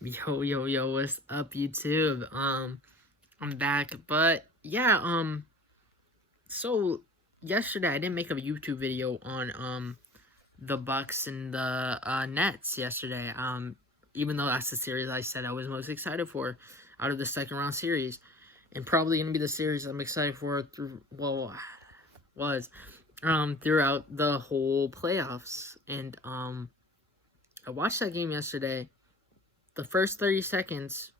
Yo, yo, yo, what's up, YouTube? I'm back, but yeah, so yesterday I didn't make a YouTube video on, the Bucks and the, Nets yesterday, even though that's the series I said I was most excited for out of the second round series, and probably gonna be the series I'm excited for throughout the whole playoffs, and, I watched that game yesterday. The first 30 seconds,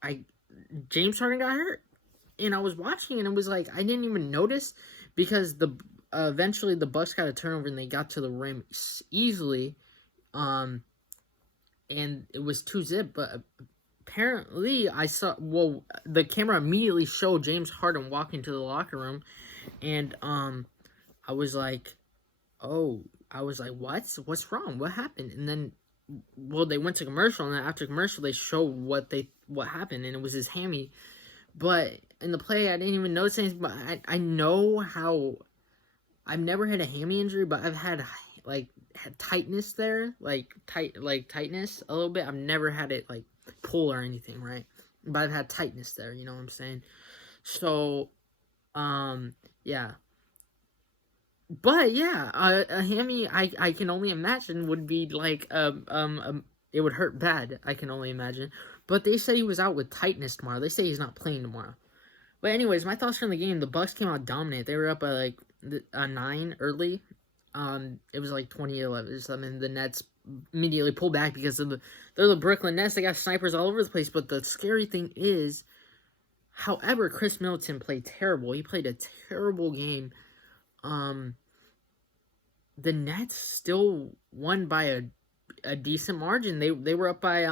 I James Harden got hurt, and I was watching, and it was like I didn't even notice because the eventually the Bucks got a turnover and they got to the rim easily, um, and it was 2-zip. But apparently, the camera immediately showed James Harden walking to the locker room, and I was like, oh, I was like, what's wrong? What happened? And then they went to commercial, and then after commercial they showed what happened, and it was his hammy. But in the play, I didn't even notice anything. But I know how I've never had a hammy injury, but I've had tightness there, tightness a little bit. I've never had it like pull or anything, right? But I've had tightness there. You know what I'm saying? So, yeah. But yeah, a hammy I can only imagine would be like it would hurt bad. I can only imagine. But they said he was out with tightness tomorrow. They say he's not playing tomorrow. But anyways, my thoughts from the game: the Bucks came out dominant. They were up by like a 9 early. It was like 20-11. I mean, the Nets immediately pulled back because they're the Brooklyn Nets. They got snipers all over the place. But the scary thing is, however, Chris Middleton played terrible. He played a terrible game. The Nets still won by a decent margin. They were up by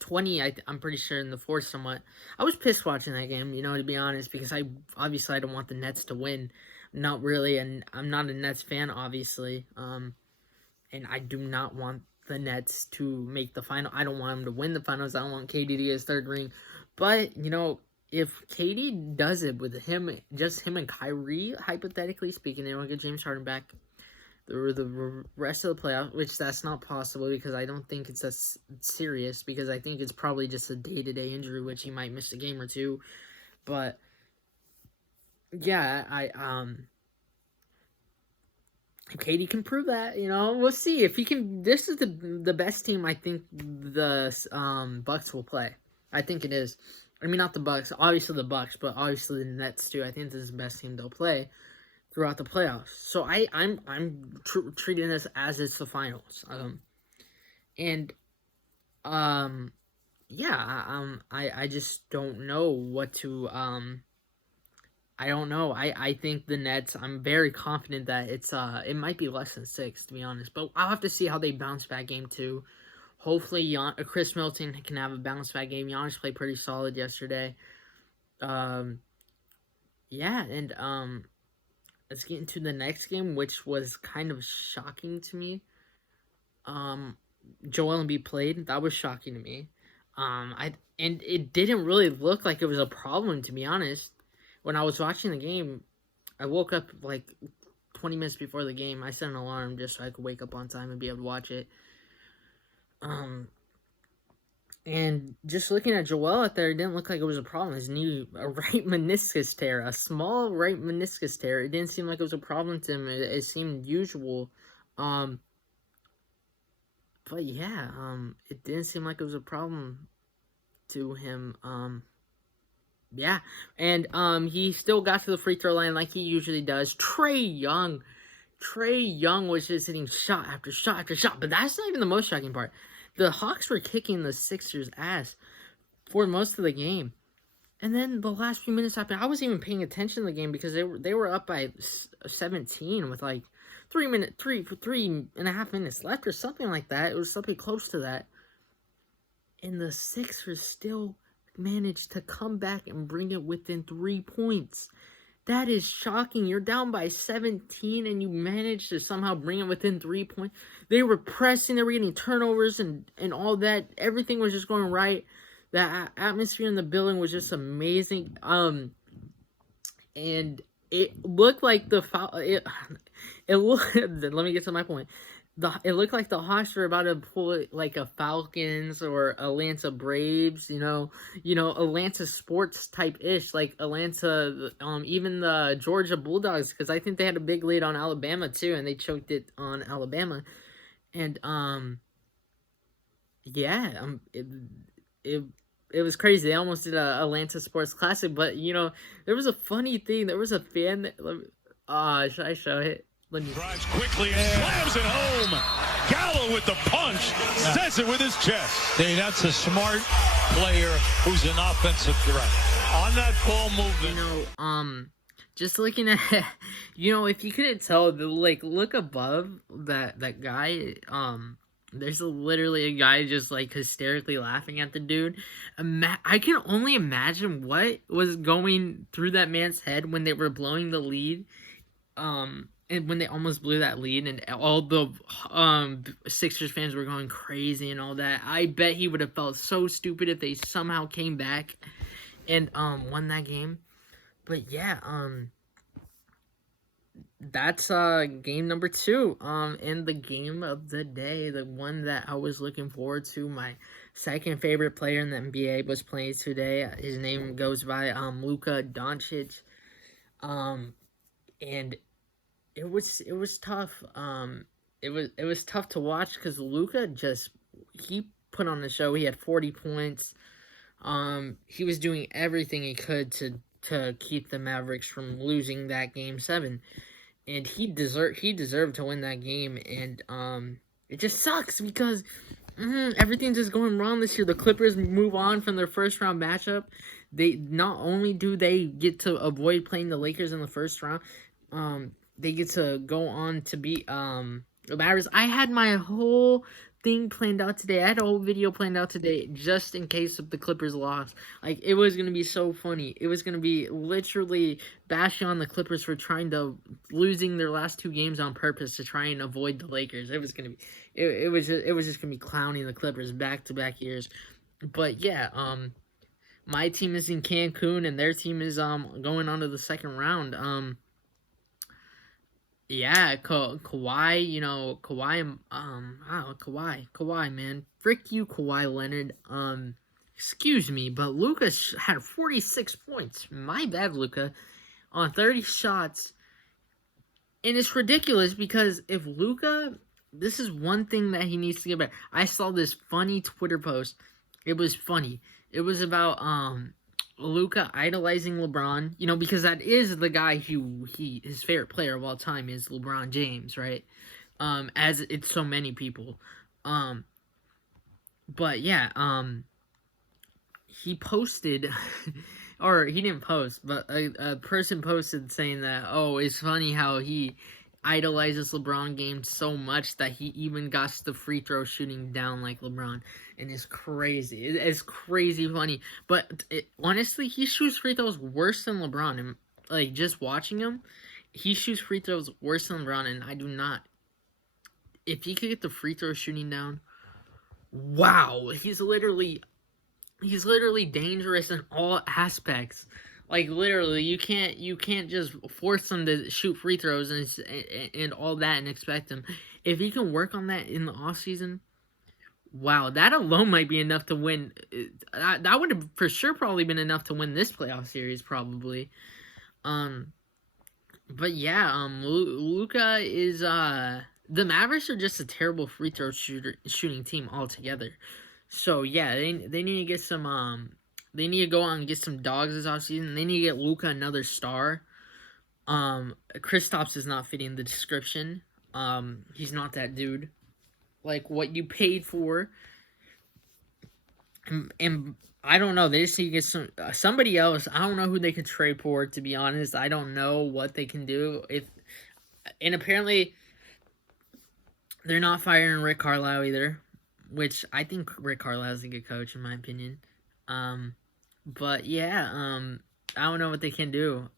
20. I'm pretty sure in the fourth somewhat. I was pissed watching that game, to be honest, because I don't want the Nets to win. Not really, and I'm not a Nets fan, obviously. And I do not want the Nets to make the final. I don't want them to win the finals. I don't want KD to get his third ring. But, if KD does it with just him and Kyrie, hypothetically speaking, they don't get James Harden back the rest of the playoffs, which that's not possible because I don't think it's as serious, because I think it's probably just a day-to-day injury, which he might miss a game or two. But yeah, Katie can prove that, we'll see if he can. This is the best team I think the Bucks will play. I think it is. I mean, not the Bucks, obviously the Bucks, but obviously the Nets too. I think this is the best team they'll play throughout the playoffs. So I'm treating this as it's the finals. I just don't know what to I don't know. I think the Nets, I'm very confident that it might be less than 6, to be honest. But I'll have to see how they bounce back game 2. Hopefully Chris Middleton can have a bounce back game. Giannis played pretty solid yesterday. Let's get into the next game, which was kind of shocking to me. Joel Embiid played. That was shocking to me. And it didn't really look like it was a problem, to be honest. When I was watching the game, I woke up like 20 minutes before the game. I set an alarm just so I could wake up on time and be able to watch it. And just looking at Joel out there, it didn't look like it was a problem. His knee, a right meniscus tear, a small right meniscus tear. It didn't seem like it was a problem to him. It seemed usual. But yeah, it didn't seem like it was a problem to him. Yeah, and he still got to the free throw line like he usually does. Trae Young was just hitting shot after shot after shot. But that's not even the most shocking part. The Hawks were kicking the Sixers' ass for most of the game. And then the last few minutes happened. I wasn't even paying attention to the game because they were up by 17 with like 3.5 minutes left or something like that. It was something close to that. And the Sixers still managed to come back and bring it within 3 points. That is shocking. You're down by 17 and you managed to somehow bring it within 3 points. They were pressing, they were getting turnovers and all that. Everything was just going right. The atmosphere in the building was just amazing. And it looked like the foul. Let me get to my point. it looked like the Hawks were about to pull like a Falcons or Atlanta Braves, Atlanta sports type ish, like Atlanta, even the Georgia Bulldogs, because I think they had a big lead on Alabama too, and they choked it on Alabama, and yeah, it it was crazy. They almost did a Atlanta Sports Classic, but there was a funny thing. There was a fan that, should I show it? Let me. Drives quickly and slams it home. Gallo with the punch, says it with his chest. Hey, that's a smart player who's an offensive threat. On that ball movement. Just looking at, if you couldn't tell, look above that guy, there's literally a guy just, hysterically laughing at the dude. I can only imagine what was going through that man's head when they were blowing the lead, and when they almost blew that lead, and all the Sixers fans were going crazy and all that. I bet he would have felt so stupid if they somehow came back and won that game. But yeah, that's game number 2. And the game of the day, the one that I was looking forward to. My second favorite player in the NBA was playing today. His name goes by Luka Doncic. And it was tough. It was tough to watch because Luka he put on the show. He had 40 points. He was doing everything he could to keep the Mavericks from losing that game 7. And he deserved to win that game, and it just sucks because everything's just going wrong this year. The Clippers move on from their first round matchup. They not only do they get to avoid playing the Lakers in the first round, they get to go on to beat the Mavericks. I had my whole thing planned out today. I had a whole video planned out today just in case of the Clippers lost. It was going to be so funny. It was going to be literally bashing on the Clippers for losing their last 2 games on purpose to try and avoid the Lakers. It was going to be, it was just going to be clowning the Clippers back-to-back years. But yeah, my team is in Cancun and their team is going on to the second round. Yeah, Kawhi, Kawhi, man. Frick you, Kawhi Leonard. Excuse me, but Luka had 46 points. My bad, Luka. On 30 shots. And it's ridiculous because if Luka, this is one thing that he needs to get better. I saw this funny Twitter post. It was funny. It was about, Luka idolizing LeBron, because that is the guy his favorite player of all time is LeBron James, right? As it's so many people. But yeah, he posted, or he didn't post, but a person posted saying that, it's funny how he idolizes LeBron James so much that he even got the free throw shooting down like LeBron. And it's crazy. It's crazy funny. But honestly, he shoots free throws worse than LeBron. And just watching him, he shoots free throws worse than LeBron, and I do not. If he could get the free throw shooting down, wow, he's literally dangerous in all aspects. Literally, you can't just force him to shoot free throws and all that and expect him. If he can work on that in the offseason, wow, that alone might be enough to win. That would have for sure probably been enough to win this playoff series, probably. But yeah, Luka is the Mavericks are just a terrible free throw shooting team altogether. So yeah, they need to get some they need to go out and get some dogs this offseason. They need to get Luka another star. Kristaps is not fitting the description. He's not that dude. What you paid for. And I don't know. They just need to get somebody else. I don't know who they could trade for, to be honest. I don't know what they can do. And apparently, they're not firing Rick Carlisle either. Which I think Rick Carlisle is a good coach, in my opinion. But yeah, I don't know what they can do.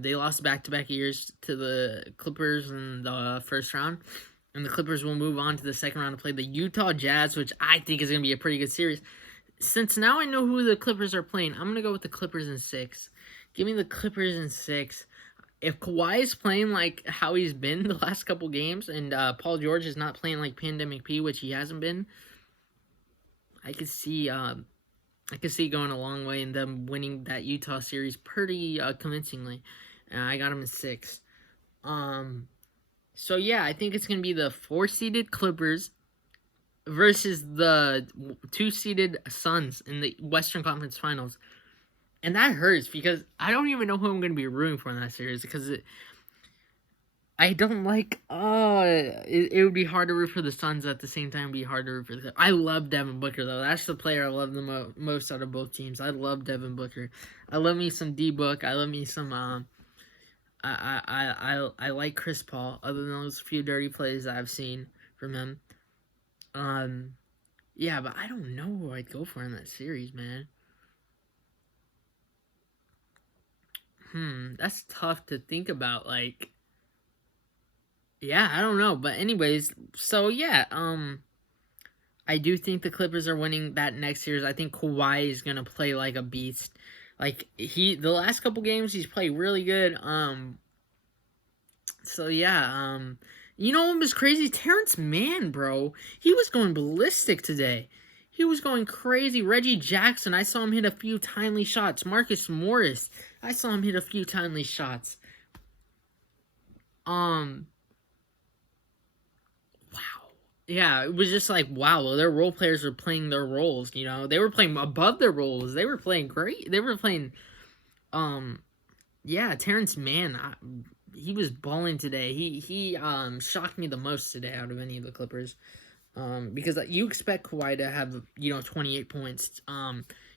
They lost back-to-back years to the Clippers in the first round. And the Clippers will move on to the second round to play the Utah Jazz, which I think is going to be a pretty good series. Since now I know who the Clippers are playing, I'm going to go with the Clippers in 6. Give me the Clippers in 6. if Kawhi is playing like how he's been the last couple games, and Paul George is not playing like Pandemic P, which he hasn't been, I could see going a long way in them winning that Utah series pretty convincingly. I got them in 6. So yeah, I think it's gonna be the 4-seeded Clippers versus the 2-seeded Suns in the Western Conference Finals. And that hurts because I don't even know who I'm going to be rooting for in that series because I don't like. It would be hard to root for the Suns at the same time. Be hard to root for the. I love Devin Booker though. That's the player I love the most out of both teams. I love Devin Booker. I love me some D Book. I love me some. I like Chris Paul. Other than those few dirty plays I've seen from him. Yeah, but I don't know who I'd go for in that series, man. That's tough to think about. Like, yeah, I don't know. But anyways, so yeah, I do think the Clippers are winning that next series. I think Kawhi is gonna play like a beast. Like the last couple games he's played really good. So yeah, you know what was crazy? Terrence Mann, bro. He was going ballistic today. He was going crazy. Reggie Jackson, I saw him hit a few timely shots. Marcus Morris, I saw him hit a few timely shots. Wow. Yeah, it was just like, wow, their role players were playing their roles, you know? They were playing above their roles. They were playing great. They were playing, yeah, Terrence Mann, he was balling today. He shocked me the most today out of any of the Clippers. Because you expect Kawhi to have, 28 points.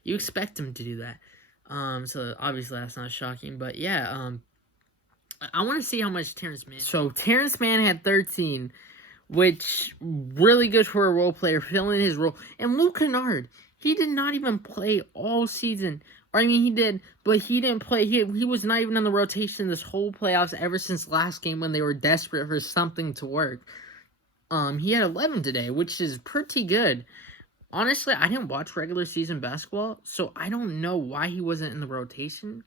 You expect him to do that. So obviously that's not shocking. But yeah, I want to see how much Terrence Mann. So Terrence Mann had 13, which really good for a role player, filling his role. And Luke Kennard, he did not even play all season. I mean, he did, but he didn't play. He was not even in the rotation this whole playoffs ever since last game when they were desperate for something to work. He had 11 today, which is pretty good. Honestly, I didn't watch regular season basketball, so I don't know why he wasn't in the rotation.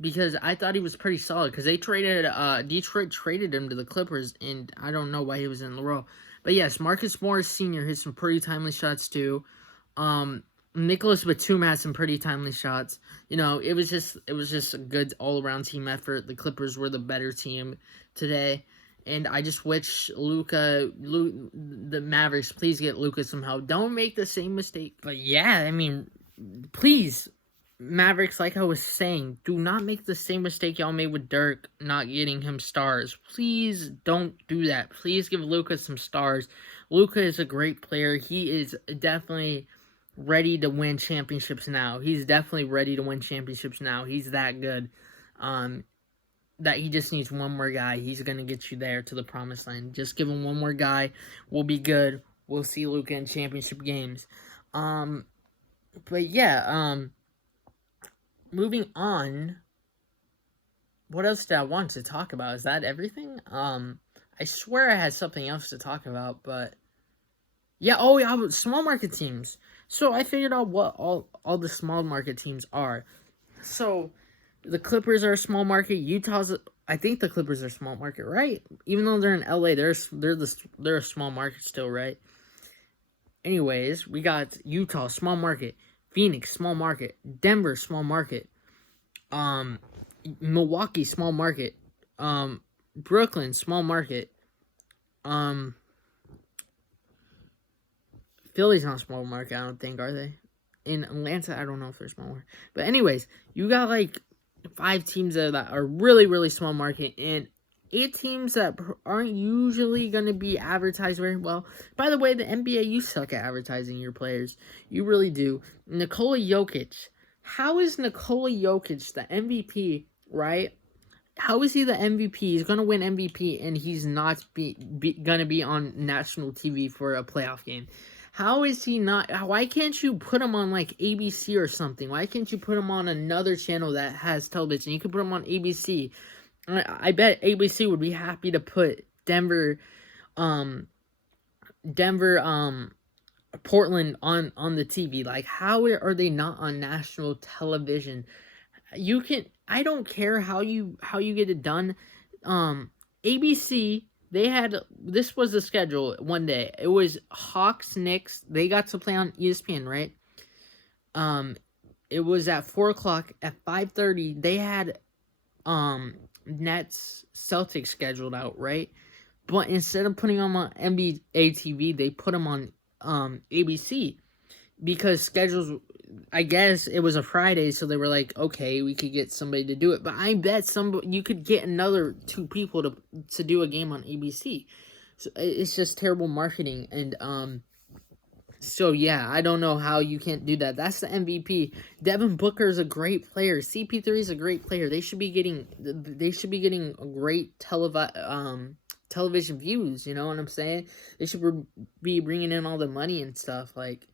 Because I thought he was pretty solid. Because Detroit traded him to the Clippers, and I don't know why he was in the role. But yes, Marcus Morris Sr. hit some pretty timely shots too. Nicholas Batum had some pretty timely shots. It was just a good all around team effort. The Clippers were the better team today. And I just wish the Mavericks, please get Luka some help. Don't make the same mistake. But yeah, I mean, please, Mavericks, like I was saying, do not make the same mistake y'all made with Dirk not getting him stars. Please don't do that. Please give Luka some stars. Luka is a great player. He is definitely ready to win championships now. He's definitely ready to win championships now. He's that good. That he just needs one more guy. He's going to get you there to the promised land. Just give him one more guy. We'll be good. We'll see Luka in championship games. But yeah, moving on. What else did I want to talk about? Is that everything? I swear I had something else to talk about, but yeah, small market teams. So I figured out what all the small market teams are. So the Clippers are a small market. I think the Clippers are small market, right? Even though they're in LA, they're a small market still, right? Anyways, we got Utah, small market. Phoenix, small market. Denver, small market. Milwaukee, small market. Brooklyn, small market. Philly's not small market, I don't think, are they? In Atlanta, I don't know if they're small market. But anyways, you got like 5 teams that are really, really small market, and 8 teams that aren't usually going to be advertised very well. By the way, the NBA, you suck at advertising your players. You really do. Nikola Jokic. How is Nikola Jokic the MVP, right? How is he the MVP? He's going to win MVP, and he's not going to be on national TV for a playoff game. How is he not? Why can't you put him on like ABC or something? Why can't you put him on another channel that has television? You could put him on ABC. I bet ABC would be happy to put Denver, Portland on the TV. Like, how are they not on national television? I don't care how you get it done. ABC, this was the schedule one day. It was Hawks Knicks. They got to play on ESPN, right? It was at 4:00. At 5:30, they had Nets Celtics scheduled out, right? But instead of putting them on NBA TV, they put them on ABC because schedules. I guess it was a Friday, so they were like, okay, we could get somebody to do it. But I bet you could get another 2 people to do a game on ABC. So it's just terrible marketing. And so yeah, I don't know how you can't do that. That's the MVP. Devin Booker is a great player. CP3 is a great player. They should be getting a great television views. You know what I'm saying? They should be bringing in all the money and stuff like,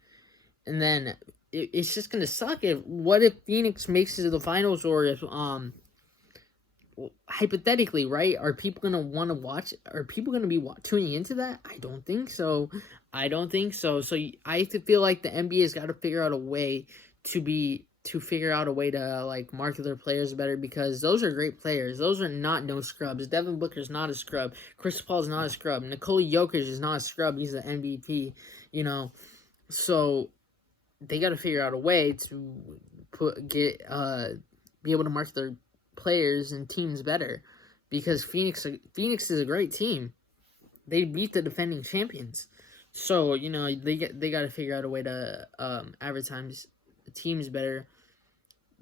and then. It's just gonna suck. What if Phoenix makes it to the finals, or if hypothetically, right? Are people gonna want to watch? Are people gonna be tuning into that? I don't think so. So I feel like the NBA has got to figure out a way to like market their players better, because those are great players. Those are not no scrubs. Devin Booker's not a scrub. Chris Paul's not a scrub. Nikola Jokic is not a scrub. He's the MVP. You know, so. They got to figure out a way to be able to market their players and teams better, because Phoenix is a great team. They beat the defending champions, so you know they got to figure out a way to advertise teams better,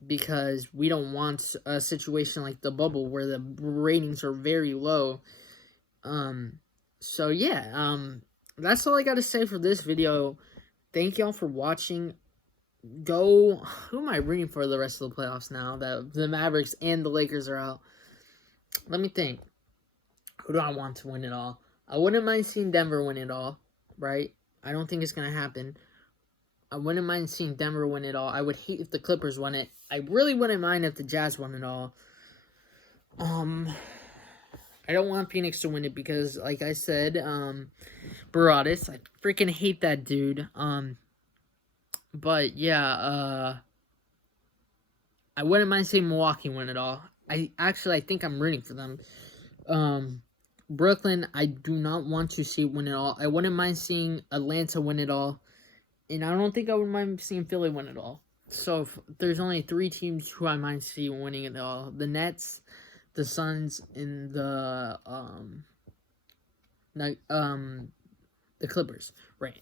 because we don't want a situation like the bubble where the ratings are very low. So yeah, that's all I got to say for this video. Thank y'all for watching. Who am I rooting for the rest of the playoffs now that the Mavericks and the Lakers are out? Let me think. Who do I want to win it all? I wouldn't mind seeing Denver win it all, right? I don't think it's going to happen. I wouldn't mind seeing Denver win it all. I would hate if the Clippers won it. I really wouldn't mind if the Jazz won it all. I don't want Phoenix to win it because, like I said, Baradas, I freaking hate that dude. But yeah, I wouldn't mind seeing Milwaukee win it all. I think I'm rooting for them. Brooklyn, I do not want to see win it all. I wouldn't mind seeing Atlanta win it all, and I don't think I would mind seeing Philly win it all. So there's only 3 teams who I might see winning it all: the Nets, the Suns, and the Clippers, right?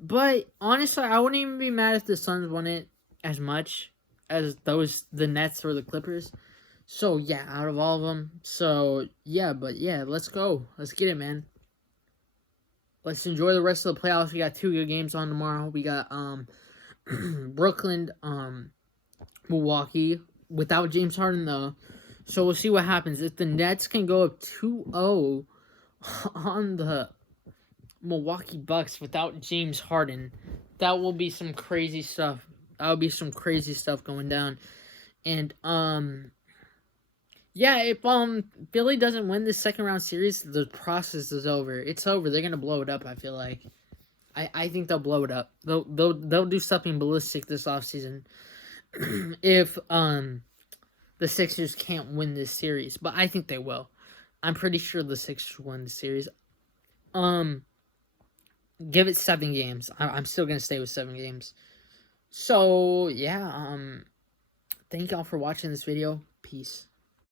But honestly, I wouldn't even be mad if the Suns won it as much as the Nets or the Clippers. So yeah, out of all of them. So yeah, but yeah, let's go. Let's get it, man. Let's enjoy the rest of the playoffs. We got 2 good games on tomorrow. We got Brooklyn, Milwaukee without James Harden though. So we'll see what happens. If the Nets can go up 2-0 on the Milwaukee Bucks without James Harden, that will be some crazy stuff. That will be some crazy stuff going down. And yeah, if Philly doesn't win this second round series, the process is over. It's over. They're gonna blow it up, I feel like. I think they'll blow it up. They'll do something ballistic this offseason if the Sixers can't win this series. But I think they will. I'm pretty sure the Sixers won the series. Give it 7 games. I'm still gonna stay with 7 games. So yeah, thank y'all for watching this video. Peace.